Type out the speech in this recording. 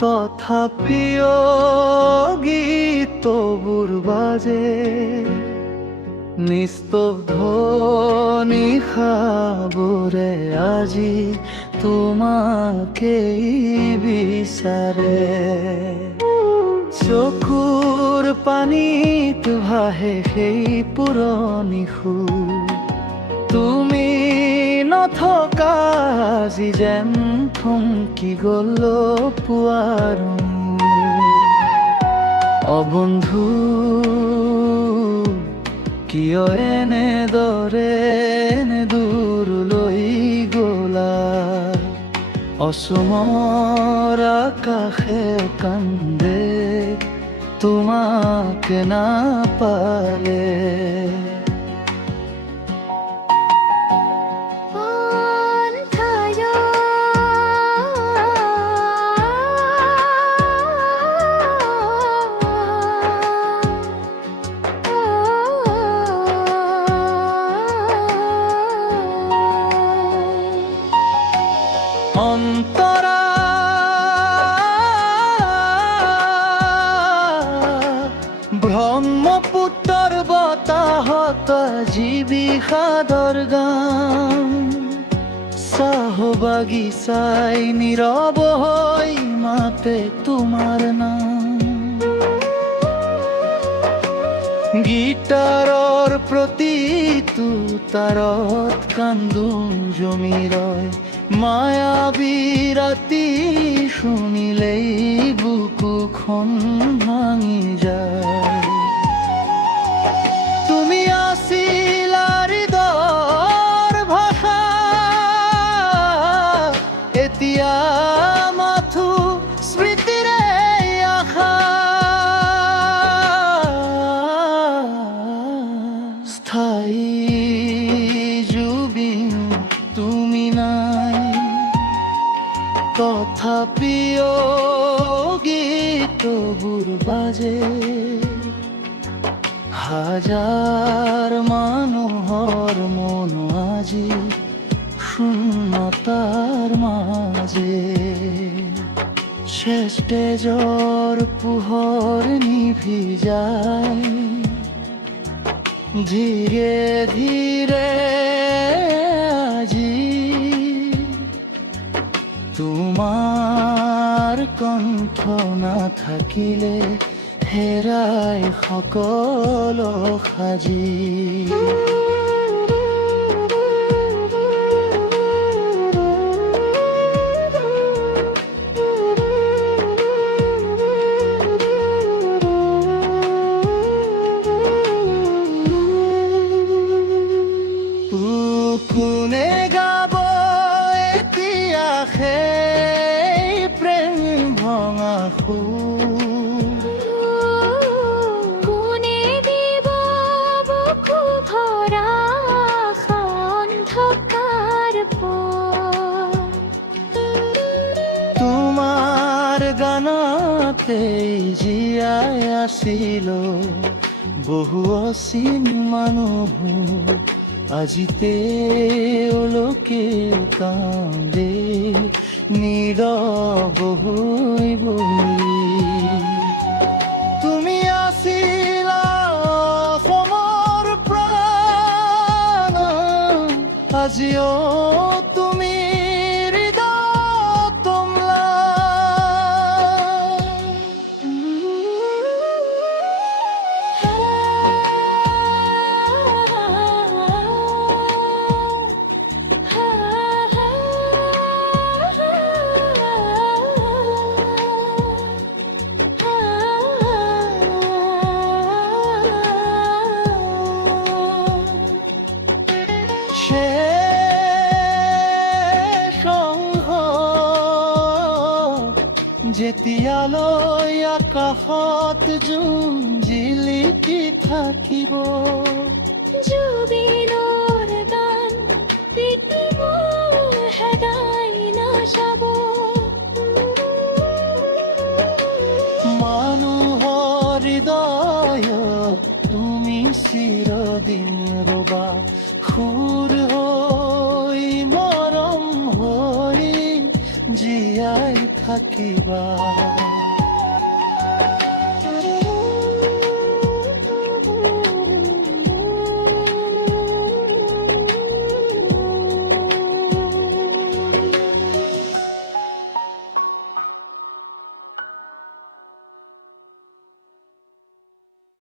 তথাপিও গীত তবুর বাজে, নিস্তব্ধ নিশাবোৰে আজি তোমাকেই বিচাৰে। চকুৰ পানীত ভাহে সেই পুৰণি সুৰ, তুমি নথকা আজি যেন থমকি গ'ল পুৱাৰ অবন্ধু। কিয় এনেদৰে দূৰলৈ গ'লা, অসমৰ আকাশে কান্দে তোমাক নাপালে। অন্তৰা ব্ৰহ্মপুত্ৰৰ বতাহত জীৱিষাদৰ গান, চাহ বাগিচাই নীৰৱ হৈ মাতে তোমাৰ নাম। গীটাৰৰ প্ৰতিটো তাৰত কান্দোন জমি ৰয়, মায়াবী ৰাতি শুনিলেই বুকুখন ভাঙি যায়। তুমি আছিলা হৃদয়ৰ ভাষা, এতিয়া মাথো স্মৃতিৰে আশা। স্থায়ী জুবিন তুমি নাই, তথাপিও গীতবোৰ বাজে। হাজাৰ মানুহৰ মন আজি শূন্যতাৰ মাজে, ষ্টেজৰ পোহৰ নিভি যায়, ধীৰে ধীৰে আজি তোমাৰ কণ্ঠ নাথাকিলে হেৰাই সকলো সাজি। কোনে গাব এতিয়া সেই প্ৰেম ভঙা সুৰ, কোনে দিব বুকু ভৰা অন্ধকাৰ পথ। তোমাৰ গানতেই জীয়াই আছিলো বহু অচিন মানুহবোৰ, আজিতে ওলোকে কান্দে নীৰৱ হৈ বহি। তুমি আছিলা অসমৰ প্ৰাণ, আজিও তুমি হৃদয়ত যেতিয়ালৈ আকাশত জোন জিলিকি থাকিব, জুবিনৰ গান পৃথিৱীৰ হেৰাই নাযাব। মানুহৰ হৃদয়ত তুমি চিৰদিন ৰবা, সুৰ হৈ মৰম হৈ জীয়াই থাকিবা